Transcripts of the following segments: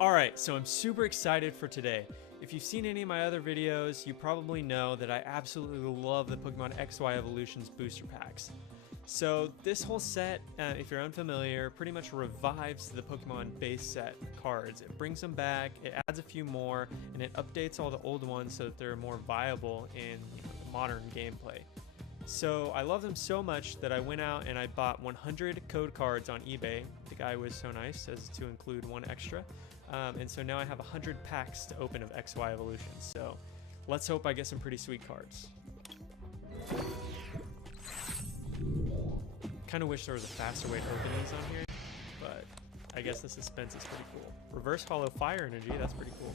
Alright, so I'm super excited for today. If you've seen any of my other videos, you probably know that I absolutely love the Pokemon XY Evolutions booster packs. So this whole set, if you're unfamiliar, pretty much revives the Pokemon base set cards. It brings them back, it adds a few more, and it updates all the old ones so that they're more viable in the modern gameplay. So I love them so much that I went out and I bought 100 code cards on eBay. The guy was so nice as to include one extra. And so now I have 100 packs to open of XY Evolutions. So let's hope I get some pretty sweet cards. Kind of wish there was a faster way to open these on here, but I guess the suspense is pretty cool. Reverse Hollow Fire Energy, that's pretty cool.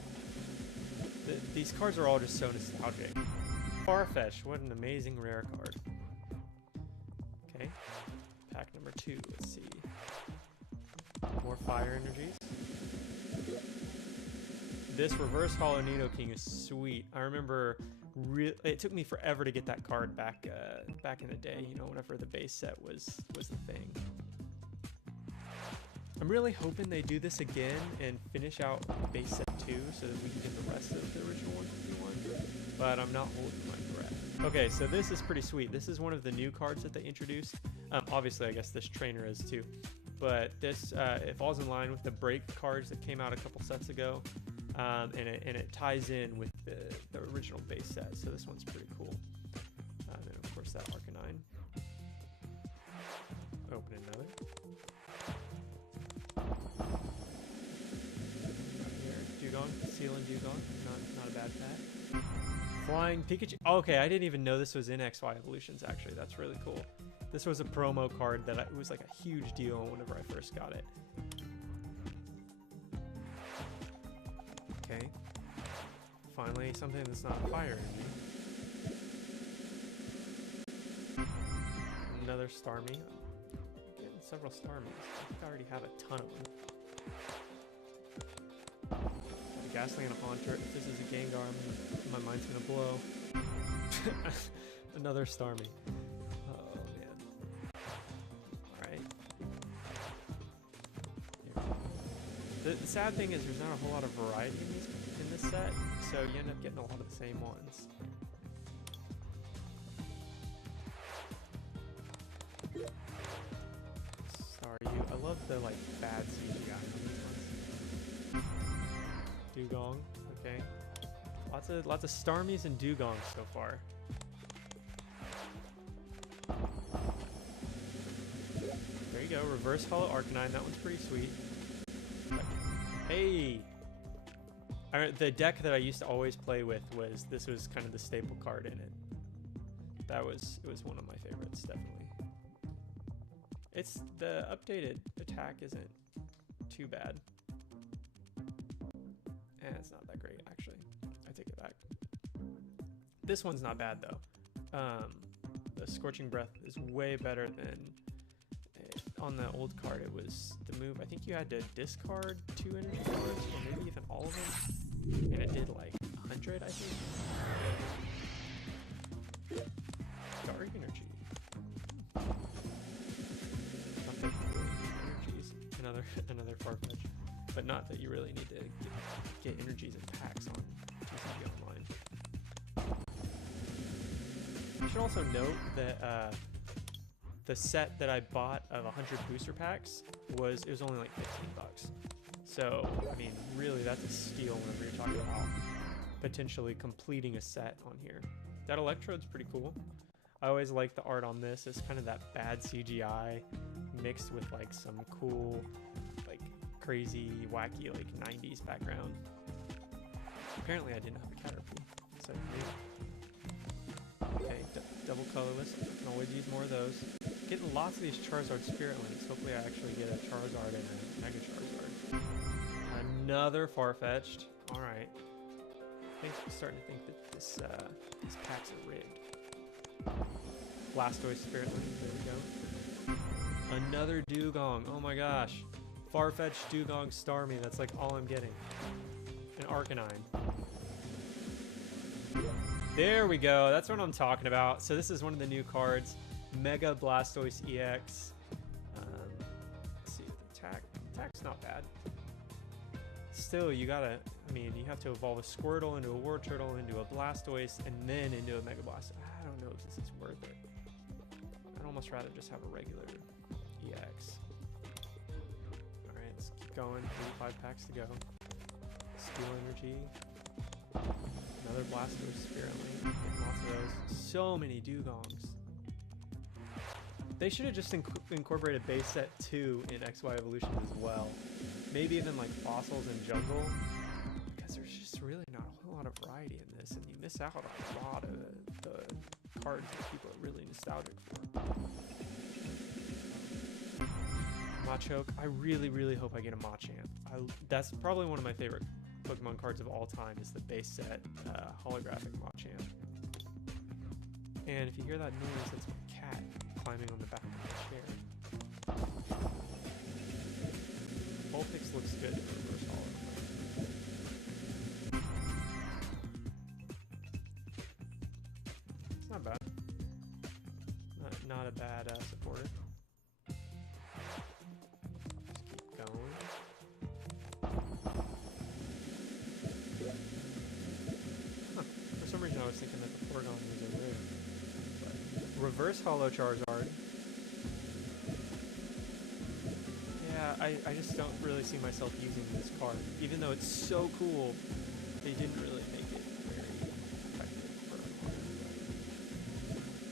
These cards are all just so nostalgic. Farfetch, what an amazing rare card. Okay, pack number 2, let's see. More Fire Energies. This Reverse Hollow Nidoking is sweet. I remember it took me forever to get that card back in the day, you know, whenever the base set was the thing. I'm really hoping they do this again and finish out base set 2 so that we can get the rest of the original 151, but I'm not holding my breath. Okay, so this is pretty sweet. This is one of the new cards that they introduced. Obviously, I guess this trainer is too, but this it falls in line with the break cards that came out a couple sets ago. And it ties in with the original base set, so this one's pretty cool. And then of course that Arcanine. Open another. Right here, Dugong, Sealand Dugong, not a bad pack. Flying Pikachu. Oh, okay, I didn't even know this was in XY Evolutions. Actually, that's really cool. This was a promo card that it was like a huge deal whenever I first got it. Okay, finally something that's not fire energy. Another Starmie. I'm getting several Starmies. I think I already have a ton of them. A Ghastly and a Haunter. If this is a Gengar, my mind's gonna blow. Another Starmie. Oh man. Alright. The sad thing is there's not a whole lot of variety in this set, so you end up getting a lot of the same ones. Sorry, I love the like bad CGI on these ones. Dugong, okay. Lots of Starmies and Dugongs so far. There you go, Reverse Hollow Arcanine, that one's pretty sweet. Hey! The deck that I used to always play with this was kind of the staple card in it. It was one of my favorites, definitely. It's the updated attack isn't too bad. And it's not that great, actually. I take it back. This one's not bad though. The Scorching Breath is way better than on the old card. It was the move, I think you had to discard 2 energy cards, or maybe even all of them, and it did like 100, I think. Dark Energy. Not that you really need energies. Another Farfetch. But not that you really need to get energies and packs on TCGO Online. I should also note that the set that I bought of 100 booster packs was only like 15 bucks. So, I mean, really that's a steal whenever you're talking about potentially completing a set on here. That Electrode's pretty cool. I always like the art on this. It's kind of that bad CGI mixed with like some cool, like crazy, wacky, like 90s background. Apparently I didn't have a Caterpie, so okay, double colorless. I can always use more of those. Getting lots of these Charizard Spirit Links. Hopefully I actually get a Charizard and a Mega Charizard. Another Farfetch'd. Alright. I'm starting to think that these packs are rigged. Blastoise Spirit Link. There we go. Another Dugong. Oh my gosh. Farfetch'd Dugong Starmie. That's like all I'm getting. An Arcanine. There we go. That's what I'm talking about. So this is one of the new cards. Mega Blastoise EX. Let's see, the attack's not bad. still, you gotta, I mean, you have to evolve a Squirtle into a Wartortle, into a Blastoise, and then into a Mega Blast. I don't know if this is worth it. I'd almost rather just have a regular EX. Alright, let's keep going. 85 packs to go. Steel Energy. Another Blastoise Spirit Link. Lots of those. So many Dugongs. They should have just incorporated base set 2 in XY Evolutions as well. Maybe even like fossils and jungle. Because there's just really not a whole lot of variety in this, and you miss out on a lot of the cards that people are really nostalgic for. Machoke. I really, really hope I get a Machamp. That's probably one of my favorite Pokemon cards of all time, is the base set holographic Machamp. And if you hear that noise, that's my cat climbing on the back of the chair. Vulpix looks good in the reverse holo. It's not bad. Not a bad supporter. Just keep going. Huh. For some reason I was thinking that the Porygon was a rare. But reverse holo Charizard. Yeah, I just don't really see myself using this card. Even though it's so cool, they didn't really make it very effective for a card.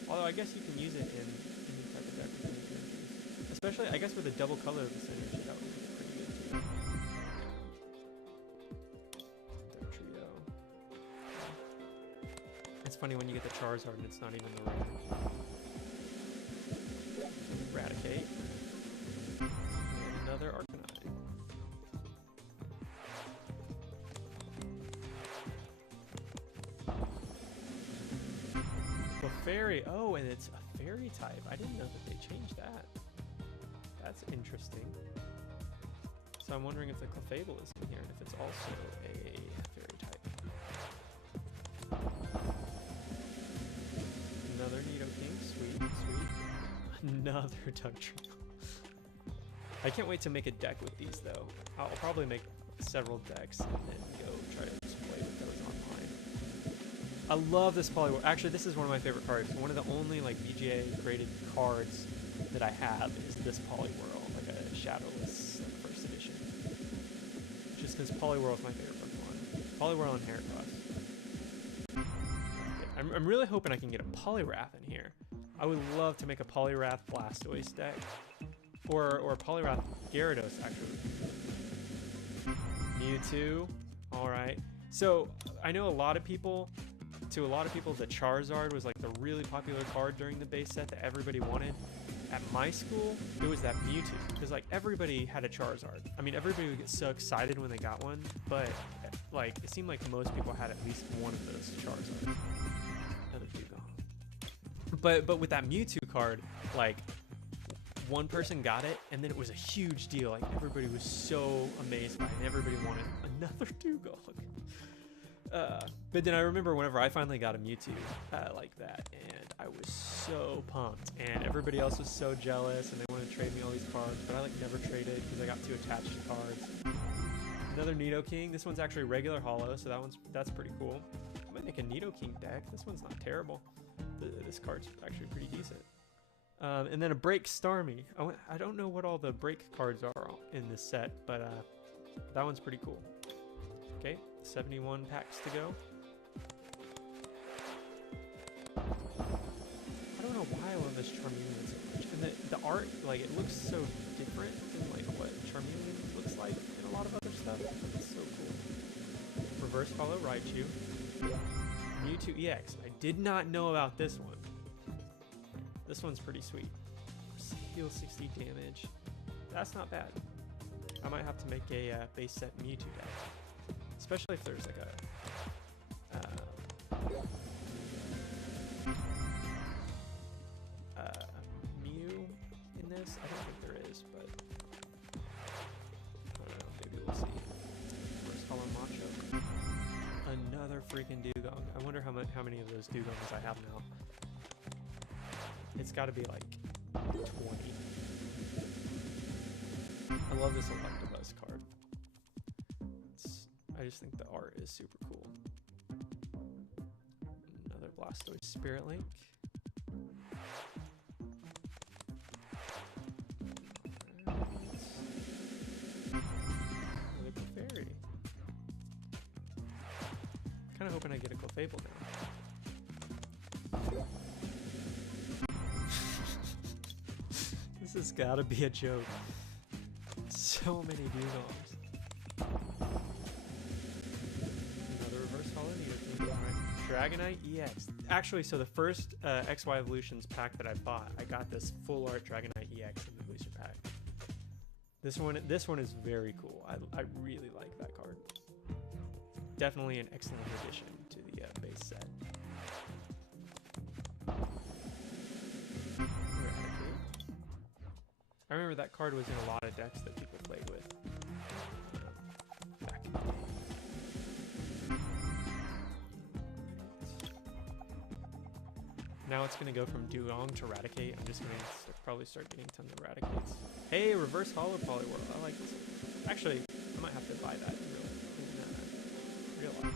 Although I guess you can use it in any type of deck with any energies. Especially, I guess with a double color of this energy, that would be pretty good too. Deck Trio. It's funny when you get the Charizard and it's not even the rare. Eradicate. Another Arcanine. Clefairy. Oh, and it's a fairy type. I didn't know that they changed that. That's interesting. So I'm wondering if the Clefable is in here and if it's also a fairy type. Another Nidoking. Sweet, sweet. Another Dugtrio. I can't wait to make a deck with these though. I'll probably make several decks and then go try to just play with those online. I love this Poliwhirl. Actually, this is one of my favorite cards. One of the only like VGA graded cards that I have is this Poliwhirl, like a Shadowless first edition. Just because Poliwhirl is my favorite Pokemon. Poliwhirl and Heracross. I'm really hoping I can get a Poliwrath in here. I would love to make a Poliwrath Blastoise deck. Or Poliwrath Gyarados, actually. Mewtwo. Alright. So, I know a lot of people, the Charizard was like the really popular card during the base set that everybody wanted. At my school, it was that Mewtwo. Because like everybody had a Charizard. I mean, everybody would get so excited when they got one, but like it seemed like most people had at least one of those Charizards. Another Dugong. But with that Mewtwo card, like one person got it, and then it was a huge deal. Like everybody was so amazed by it, and everybody wanted another Dugong. But then I remember whenever I finally got a Mewtwo like that, and I was so pumped, and everybody else was so jealous, and they wanted to trade me all these cards, but I like never traded because I got too attached to cards. Another Nidoking. This one's actually regular holo, so that's pretty cool. I might make a Nidoking deck. This one's not terrible. This card's actually pretty decent. And then a Break Starmie. I don't know what all the break cards are in this set, but that one's pretty cool. Okay, 71 packs to go. I don't know why I love this Charmeleon so much. And the art, like, it looks so different than like what Charmeleon looks like in a lot of other stuff. It's so cool. Reverse Holo Raichu. Mewtwo EX. I did not know about this one. This one's pretty sweet. Heal 60 damage. That's not bad. I might have to make a base set Mewtwo deck. Especially if there's like a Mew in this. I don't think there is, but I don't know. Maybe we'll see. First Hollow Macho. Another freaking Dugong. I wonder how many of those Dugongs I have now. It's got to be like 20. I love this Electabuzz card. It's I just think the art is super cool. Another Blastoise Spirit Link. Another Clefairy. Kind of hoping I get a Clefable now. This has gotta be a joke. So many Dugoms. Another reverse holo Nidoking. Dragonite EX. Actually, so the first XY Evolutions pack that I bought, I got this full art Dragonite EX in the booster pack. This one is very cool. I really like that card. Definitely an excellent addition to the base set. I remember that card was in a lot of decks that people played with back in the day. Now it's going to go from Dugong to Raticate. I'm just going to probably start getting tons of Raticates. Hey, reverse holo Poliwhirl. I like this one. Actually, I might have to buy that in real life.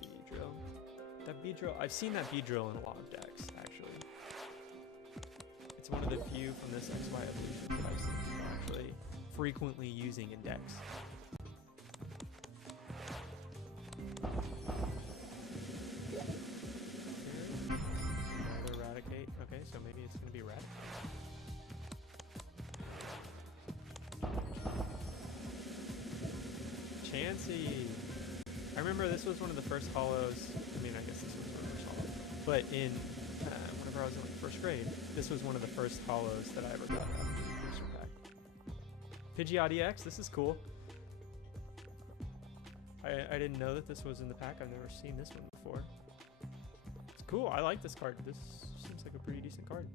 Beedrill. That Beedrill, I've seen that Beedrill in a lot of decks, actually. It's one of the few from this XY Evolution that I've seen people actually frequently using in decks. Another Raticate. Okay, so maybe it's going to be Raticate. Chansey! I remember this was one of the first holos. I mean, I guess this was the first holo. But in whenever I was in like first grade, this was one of the first holos that I ever got out of the booster pack. Pidgeot EX, this is cool. I didn't know that this was in the pack. I've never seen this one before. It's cool. I like this card. This seems like a pretty decent card.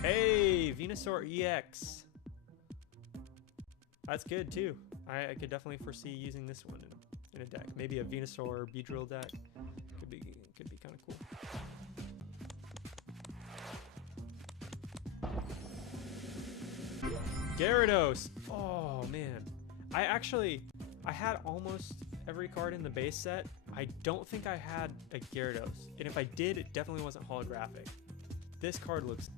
Hey, Venusaur EX. That's good too. I could definitely foresee using this one in a deck. Maybe a Venusaur or Beedrill deck. Could be kind of cool. Gyarados. Oh man. I had almost every card in the base set. I don't think I had a Gyarados. And if I did, it definitely wasn't holographic. This card looks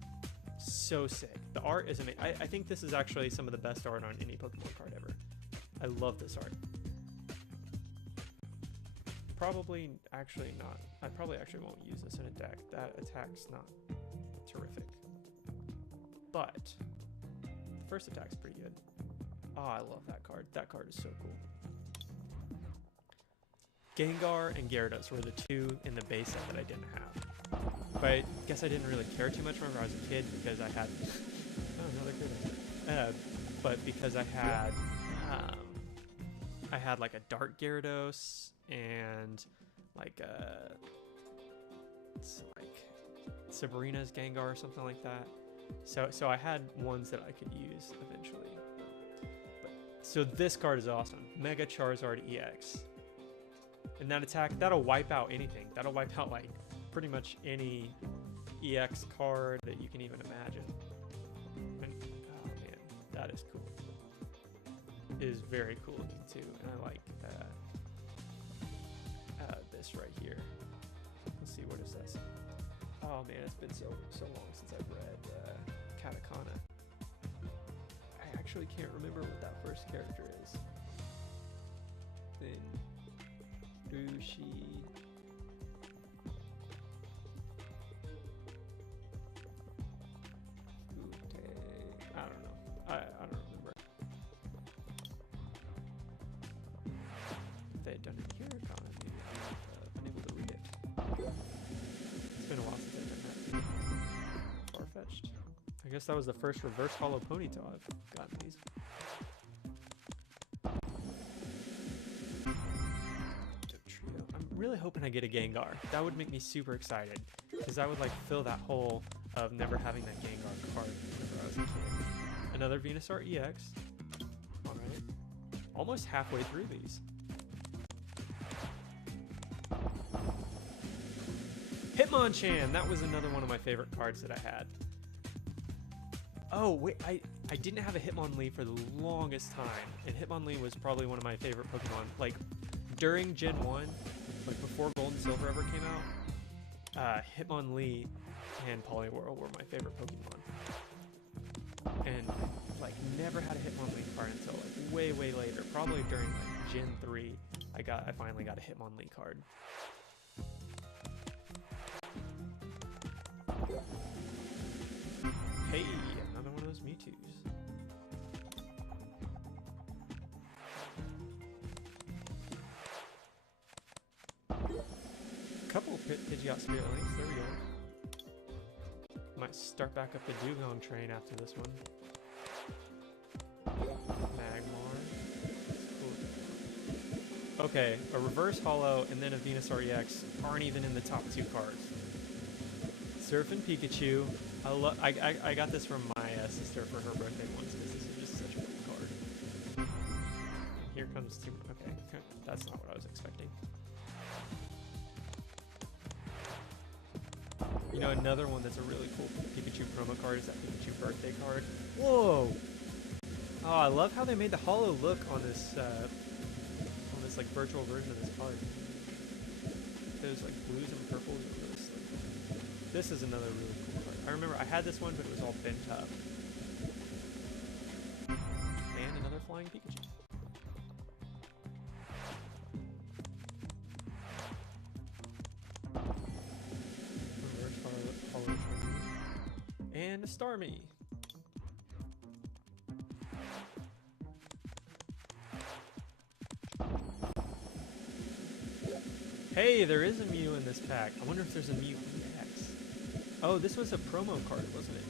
so sick. The art is amazing. I think this is actually some of the best art on any Pokemon card ever. I love this art. Probably actually not. I probably actually won't use this in a deck. That attack's not terrific. But the first attack's pretty good. Oh, I love that card. That card is so cool. Gengar and Gyarados were the two in the base set that I didn't have. But I guess I didn't really care too much whenever I was a kid because I had... oh, no, they're good. But because I had like a Dark Gyarados and like it's like Sabrina's Gengar or something like that. So I had ones that I could use eventually. So this card is awesome. Mega Charizard EX. And that attack, that'll wipe out anything. That'll wipe out like pretty much any EX card that you can even imagine. And, oh man, that is cool. It is very cool looking too. And I like this right here. Let's see, what is this? Oh man, it's been so long since I've read Katakana. I actually can't remember what that first character is. Then Bushi. I don't know. I don't remember. If they had done it here, maybe I would have been able to read it. It's been a while since I've done that. Far-fetched. I guess that was the first reverse holo Ponyta I've gotten these. I'm really hoping I get a Gengar. That would make me super excited, because that would like fill that hole of never having that Gengar card whenever I was a kid. Another Venusaur EX. Alright. Almost halfway through these. Hitmonchan! That was another one of my favorite cards that I had. Oh, wait, I didn't have a Hitmonlee for the longest time, and Hitmonlee was probably one of my favorite Pokemon. Like, during Gen 1, like before Gold and Silver ever came out, Hitmonlee and Poliwhirl were my favorite Pokemon. And, like, never had a Hitmonlee card until, like, way, way later. Probably during, like, Gen 3, I finally got a Hitmonlee card. Hey, another one of those Mewtwo's. Couple of Pidgeot Spirit Links, there we go. Might start back up the Dugong train after this one. Magmar. Cool. Okay, a Reverse Holo and then a Venusaur EX aren't even in the top 2 cards. Surfing Pikachu. I got this from my sister for her birthday once because this is just such a cool card. And here comes two. Okay, that's not what I was expecting. You know, another one that's a really cool Pikachu promo card is that Pikachu birthday card. Whoa! Oh, I love how they made the holo look on this like virtual version of this card. Those like blues and purples are really slick. This is another really cool card. I remember I had this one, but it was all bent up. And another flying Pikachu. And a Starmie. Hey, there is a Mew in this pack. I wonder if there's a Mew EX. Oh, this was a promo card, wasn't it?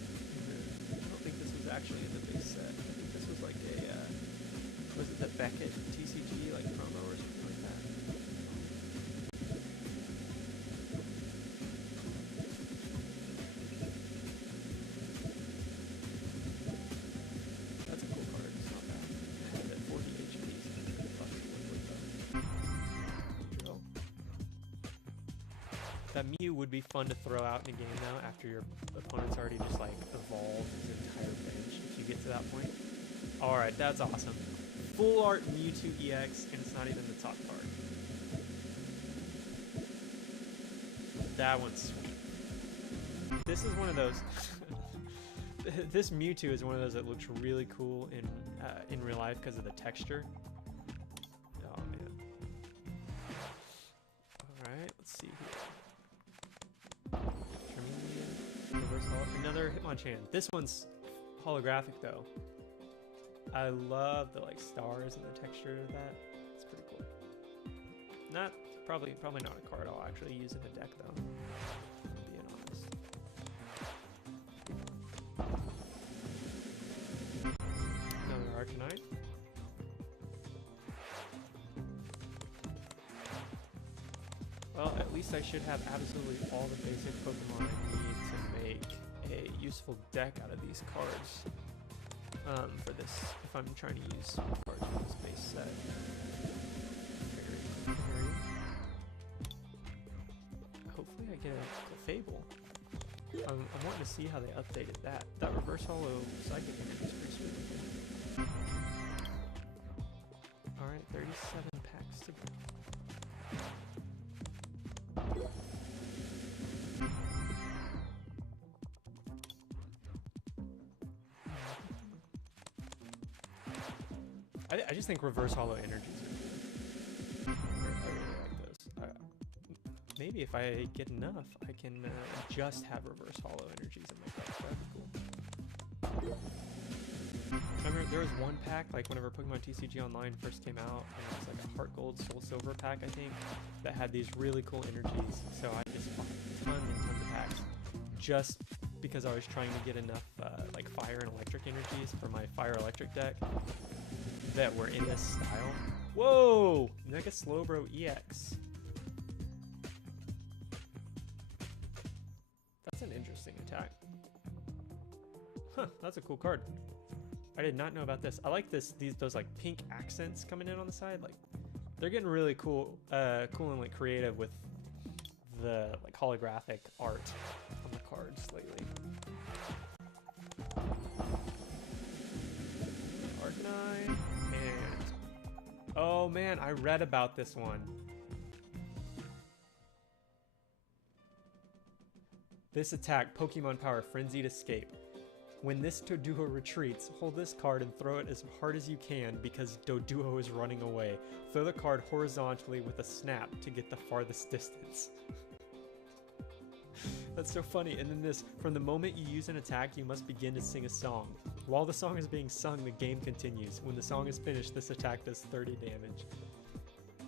I don't think this was actually in the base set. I think this was like a, was it the Beckett TCG like promo or something like that? That's a cool card. It's not bad. And at 40 HP, so it's really fun to work with though. That Mew would be fun to throw out in a game now after your opponent's already just like evolved his entire bench if you get to that point. Alright, that's awesome. Full art Mewtwo EX and it's not even the top card. That one's sweet. This is one of those this Mewtwo is one of those that looks really cool in real life because of the texture. Oh man. Alright, let's see here. Another Hitmonchan. This one's holographic though. I love the like stars and the texture of that. It's pretty cool. Not probably not a card I'll actually use in a deck though. Being honest. Another Arcanine. Well, at least I should have absolutely all the basic Pokemon I need to make a useful deck out of these cards for this, if I'm trying to use cards for this base set. Very. Hopefully I get a Fable. I'm wanting to see how they updated that. That Reverse Holo Psychic Energy is pretty sweet. Alright, 37 packs to go. I just think Reverse Holo Energies are cool. I really like those. Maybe if I get enough, I can just have Reverse Holo Energies in my deck. That'd be cool. I remember there was one pack, like whenever Pokemon TCG Online first came out, and it was like a Heart Gold, Soul Silver pack, I think, that had these really cool energies. So I just bought tons and tons of packs just because I was trying to get enough like Fire and Electric energies for my Fire Electric deck that were in this style. Whoa! Mega Slowbro EX. That's an interesting attack. Huh, that's a cool card. I did not know about this. I like those like pink accents coming in on the side. Like they're getting really cool and like creative with the like holographic art on the cards lately. Arcanine and oh man, I read about this one. This attack, Pokemon Power, Frenzied Escape. When this Doduo retreats, hold this card and throw it as hard as you can because Doduo is running away. Throw the card horizontally with a snap to get the farthest distance. That's so funny. And then this, from the moment you use an attack, you must begin to sing a song. While the song is being sung, the game continues. When the song is finished, this attack does 30 damage.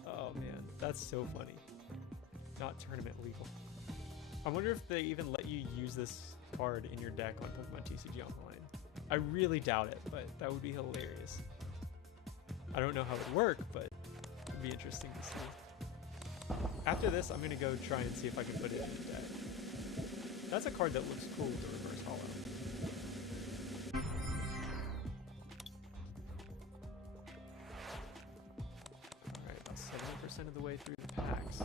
Oh man, that's so funny. Not tournament legal. I wonder if they even let you use this card in your deck on Pokemon TCG Online. I really doubt it, but that would be hilarious. I don't know how it would work, but it'd be interesting to see. After this, I'm gonna go try and see if I can put it in the deck. That's a card that looks cool with the reverse hollow. Alright, about 70% of the way through the packs.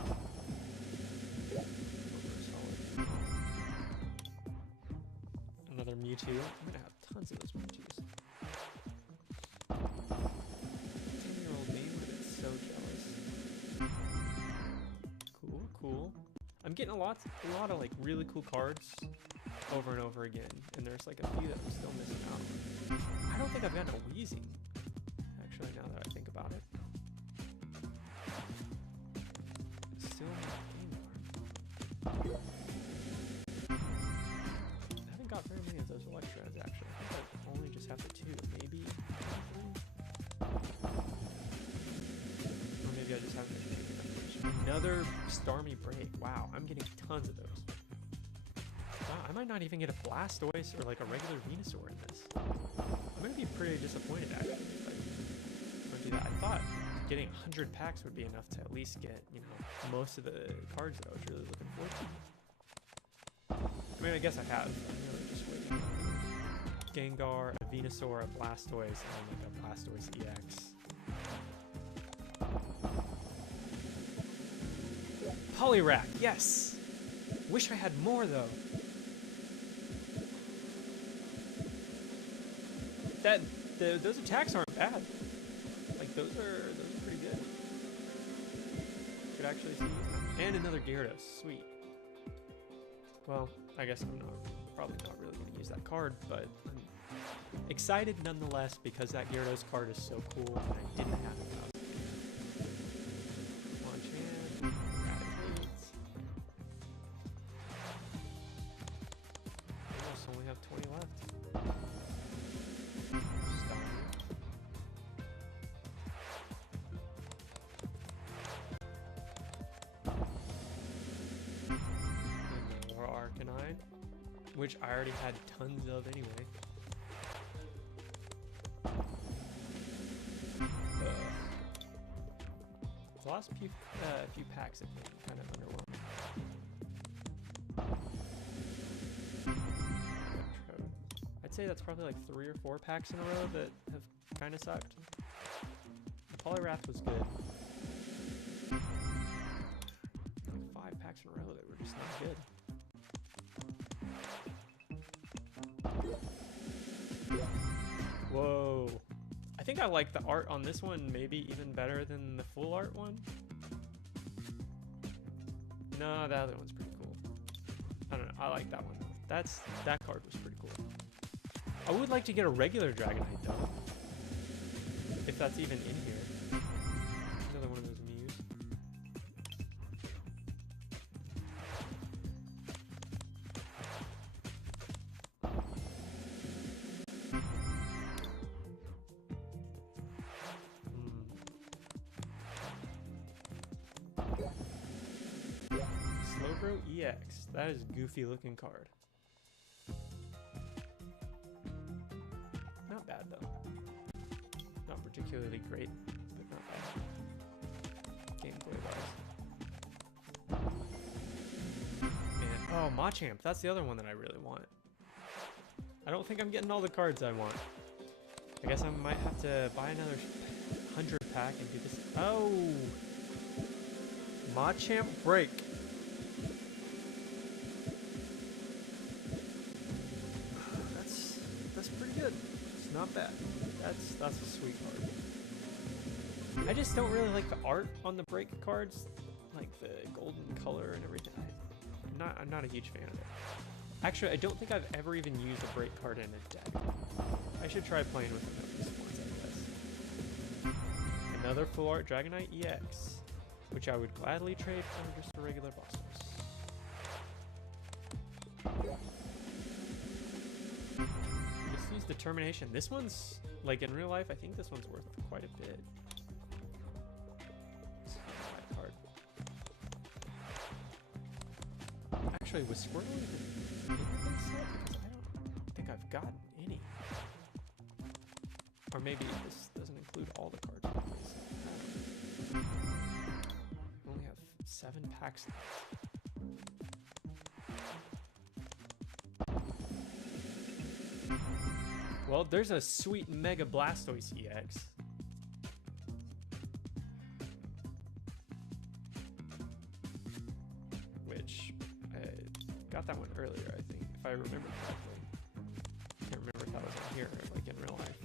Another Mewtwo. I'm gonna have tons of those Mewtwo's. 10-year-old me would be so jealous. Cool, cool. I'm getting a lot of like really cool cards over and over again, and there's like a few that I'm still missing out on. I don't think I've gotten a Weezing, actually, now that I think about it. Still not game bar. I haven't got very many of those Electros, actually. I think I only just have the 2, maybe 3? Or maybe I just haven't been paying enough attention. Another Starmie Break. Wow, I'm getting tons of those. Wow, I might not even get a Blastoise or like a regular Venusaur in this. I'm gonna be pretty disappointed actually if I don't do that. I thought getting 100 packs would be enough to at least get, you know, most of the cards that I was really looking forward to. I mean, I guess I have. I'm really just waiting on Gengar, a Venusaur, a Blastoise, and like a Blastoise EX. Poliwrath, yes! Wish I had more though. Those attacks aren't bad. Like those are pretty good. Could actually see that. And another Gyarados, sweet. Well, I guess I'm probably not really going to use that card, but I'm excited nonetheless because that Gyarados card is so cool and I didn't have it when I was a kid. Launch in, Eradicates. Almost only have 20 left. Arcanine, which I already had tons of anyway. The last few packs have been kind of underwhelming. I'd say that's probably like 3 or 4 packs in a row that have kind of sucked. Poliwrath was good. Like 5 packs in a row that were just not good. Whoa. I think I like the art on this one maybe even better than the full art one. No, the other one's pretty cool. I don't know. I like that one. That card was pretty cool. I would like to get a regular Dragonite though. If that's even in here. Another one of those Mews. Slowbro EX. That is a goofy looking card. Not bad though. Not particularly great, but not bad. Gameplay wise. And oh, Machamp. That's the other one that I really want. I don't think I'm getting all the cards I want. I guess I might have to buy another 100 pack and do this. Oh! Machamp Break. Not bad. That's a sweet card. I just don't really like the art on the break cards, like the golden color and everything. I'm not a huge fan of it. Actually, I don't think I've ever even used a break card in a deck. I should try playing with them at least once, I guess. Another full art Dragonite EX, which I would gladly trade for just a regular boss horse. Just use Determination. This one's, like in real life, I think this one's worth quite a bit. Actually, was Squirtle even in this set? Because I don't think I've gotten any. Or maybe this doesn't include all the cards in this set. I only have 7 packs left. Well, there's a sweet Mega Blastoise EX. Got that one earlier, I think, if I remember correctly. Can't remember if that was on here or like in real life.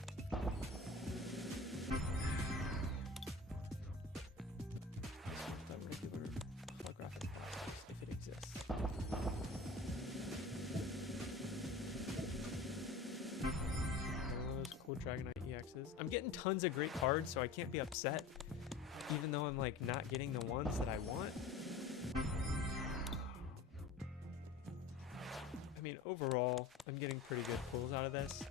The regular holographic box, if it exists. Those cool Dragonite EXs. I'm getting tons of great cards, so I can't be upset, even though I'm like not getting the ones that I want. I mean, overall, I'm getting pretty good pulls out of this.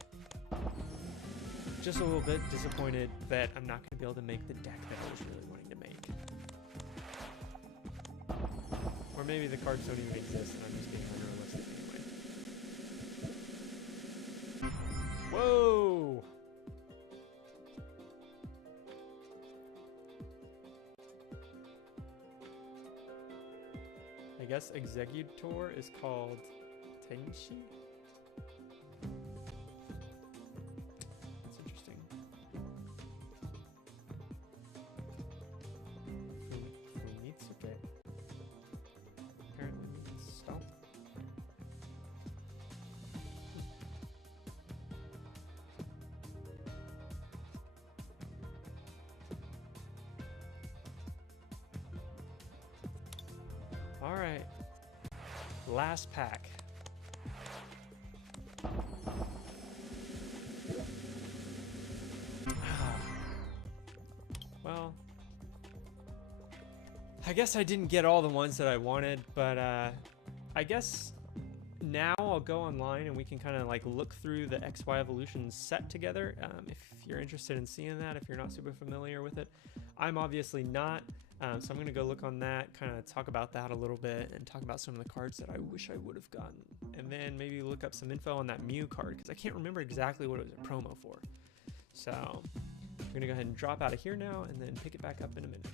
Just a little bit disappointed that I'm not going to be able to make the deck that I was really wanting to make. Or maybe the cards don't even exist and I'm just being unrealistic anyway. Whoa! I guess Executor is called Tenshi? That's interesting. Fumitsuke? Apparently means stomp. Alright. Last pack. Well, I guess I didn't get all the ones that I wanted, but I guess now I'll go online and we can kind of like look through the XY Evolution set together. If you're interested in seeing that, if you're not super familiar with it, I'm obviously not. So I'm going to go look on that, kind of talk about that a little bit and talk about some of the cards that I wish I would have gotten. And then maybe look up some info on that Mew card because I can't remember exactly what it was a promo for. So I'm going to go ahead and drop out of here now and then pick it back up in a minute.